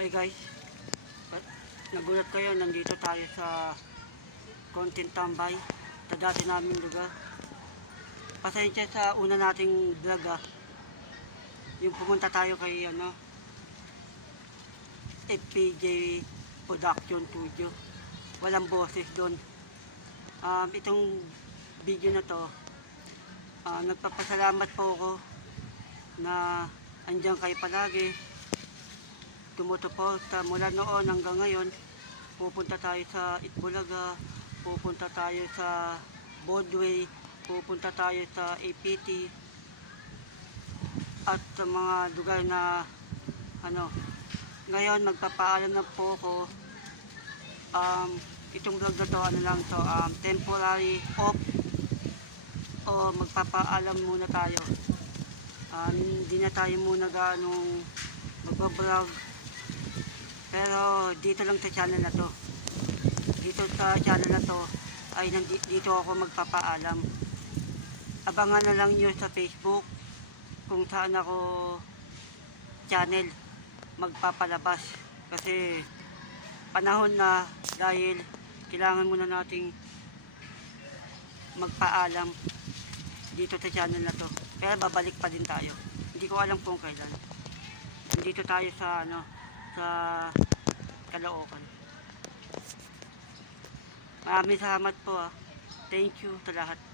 Hi guys, At nagulat kayo, nandito tayo sa Content Tambay, sa dati naming lugar. Pasensya sa una nating vlog ah. Yung pumunta tayo kay ano, FPJ Production Studio. Walang boses doon. Um, itong video na to, ah, nagpapasalamat po ako na andyan kayo palagi tumutuporta mula noon hanggang ngayon. Pupunta tayo sa Itbulaga pupunta tayo sa Broadway pupunta tayo sa APT at sa mga lugar na ano ngayon magpapaalam na po ako. Um, itong vlog na to ano lang to um, temporary off. O magpapaalam muna tayo. Um, hindi na tayo muna ganong magbablog pero dito lang sa channel na to. Dito sa channel na to ay dito ako magpapaalam. Abangan na lang nyo sa Facebook kung saan ako channel magpapalabas. Kasi panahon na dahil kailangan muna nating magpaalam dito sa channel na to. Pero babalik pa din tayo. Hindi ko alam kung kailan. Dito tayo sa ano, sa Caloocan. Maraming salamat po ah. Thank you sa lahat.